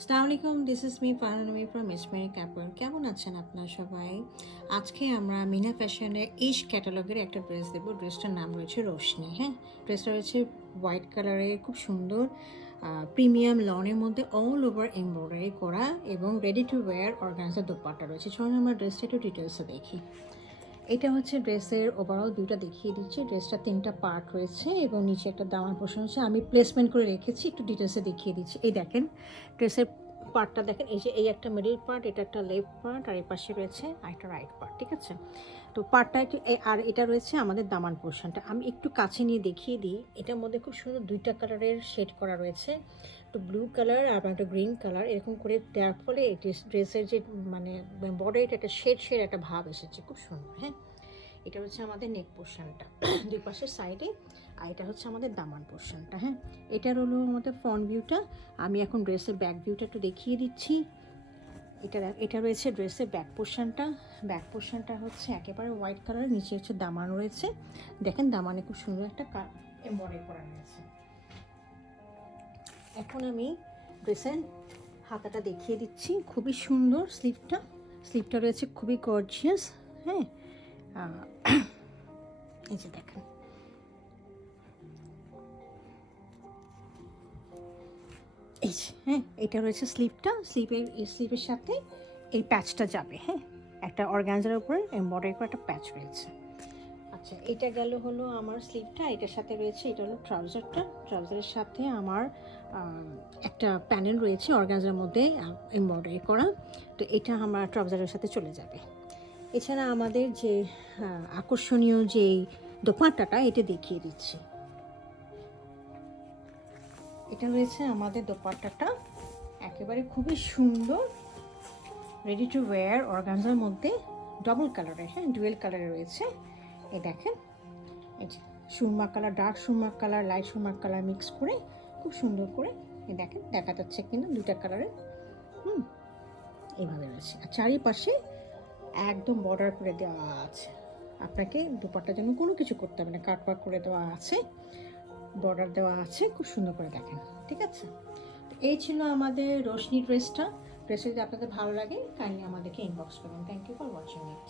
আসসালামু আলাইকুম, this is me Farhanumi from Ismail কাপড়। কেমন আছেন আপনারা সবাই? আজকে আমরা মিনা ফ্যাশনের ইশ ক্যাটালগের একটা ড্রেস দেবো। ড্রেসটার নাম রয়েছে রোশনি। হ্যাঁ, ড্রেসটা রয়েছে হোয়াইট কালারের, খুব সুন্দর প্রিমিয়াম লনের মধ্যে অল ওভার এমব্রয়ডারি করা এবং ready to wire organza dupatta রয়েছে। চলুন আমরা ড্রেসটা একটু ডিটেলসে দেখি। এটা হচ্ছে ড্রেসের ওভারঅল ভিউটা দেখিয়ে দিচ্ছি। ড্রেসটা 3টা পার্ট রয়েছে এবং নিচে একটা দামান পোর্শন হচ্ছে, আমি প্লেসমেন্ট করে রেখেছি, একটু ডিটেলসে দেখিয়ে দিচ্ছি। এই দেখেন ড্রেসের পার্টটা দেখেন, এই যে এই একটা মিডল পার্ট, এটা একটা লেফট পার্ট, আর এই পাশে রয়েছে আরেকটা রাইট পার্ট। ঠিক আছে, তো পার্টটা একটু আর এটা রয়েছে আমাদের দামান পোর্শনটা। আমি একটু কাছে নিয়ে দেখিয়ে দিই। এটার মধ্যে খুব সুন্দর 2টা কালারের শেড করা রয়েছে, একটু ব্লু কালার আর একটা গ্রিন কালার, এরকম করে দেওয়ার ফলে ড্রেসের যে মানে বডির একটা শেড একটা ভাব এসেছে, খুব সুন্দর। হ্যাঁ, এটা হচ্ছে আমাদের নেক পোর্শনটা দুই পাশের সাইডে, আর এটা হচ্ছে আমাদের দামান পোর্শনটা। হ্যাঁ, এটার হলো আমাদের ফ্রন্ট ভিউটা। আমি এখন ড্রেসের ব্যাক ভিউটা একটু দেখিয়ে দিচ্ছি। এটা রয়েছে ড্রেসের ব্যাক পোর্শনটা। ব্যাক পোর্শনটা হচ্ছে একেবারে হোয়াইট কালার, নিচে হচ্ছে দামান রয়েছে। দেখেন দামানে খুব সুন্দর একটা এমব্রয়ডারি করা রয়েছে। এখন আমি ড্রেসের হাতাটা দেখিয়ে দিচ্ছি, খুবই সুন্দর স্লিভটা রয়েছে খুবই গর্জিয়াস। হ্যাঁ, এই যে দেখেন, এই যে হ্যাঁ, এটা রয়েছে স্লিপের সাথে এই প্যাচটা যাবে। হ্যাঁ, একটা অর্গানজার উপরে এমব্রয়ডারি করে একটা প্যাচ রয়েছে। আচ্ছা, এটা গেল হলো আমার স্লিভটা। এটার সাথে রয়েছে, এটা হলো ট্রাউজারের সাথে আমার একটা প্যানেল রয়েছে অর্গানজার মধ্যে এমব্রয়ডারি করা। তো এটা আমার ট্রাউজারের সাথে চলে যাবে। এছাড়া আমাদের যে আকর্ষণীয় যে দোপাট্টাটা, এটা দেখিয়ে দিচ্ছি। এটা রয়েছে আমাদের দোপাট্টাটা, একেবারে খুবই সুন্দর রেডি টু ওয়্যার অর্গানজার মধ্যে, ডবল কালারের। হ্যাঁ, ডুয়েল কালারে রয়েছে। এই দেখেন, এই যে Surma colour, dark Surma colour, light Surma colour mix করে খুব সুন্দর করে, এই দেখেন দেখা যাচ্ছে কিনা, 2টা কালারের এইভাবে রয়েছে। আর চারিপাশে একদম বর্ডার করে দেওয়া আছে। আপনাকে দুপাট্টার জন্য কোনো কিছু করতে হবে না, কাটওয়ার্ক করে দেওয়া আছে, বর্ডার দেওয়া আছে, খুব সুন্দর করে দেখেন। ঠিক আছে, এই ছিল আমাদের রোশনি ড্রেসটা যদি আপনাদের ভালো লাগে কাইন্ডলি আমাদেরকে ইনবক্স করুন। Thank you for watching it.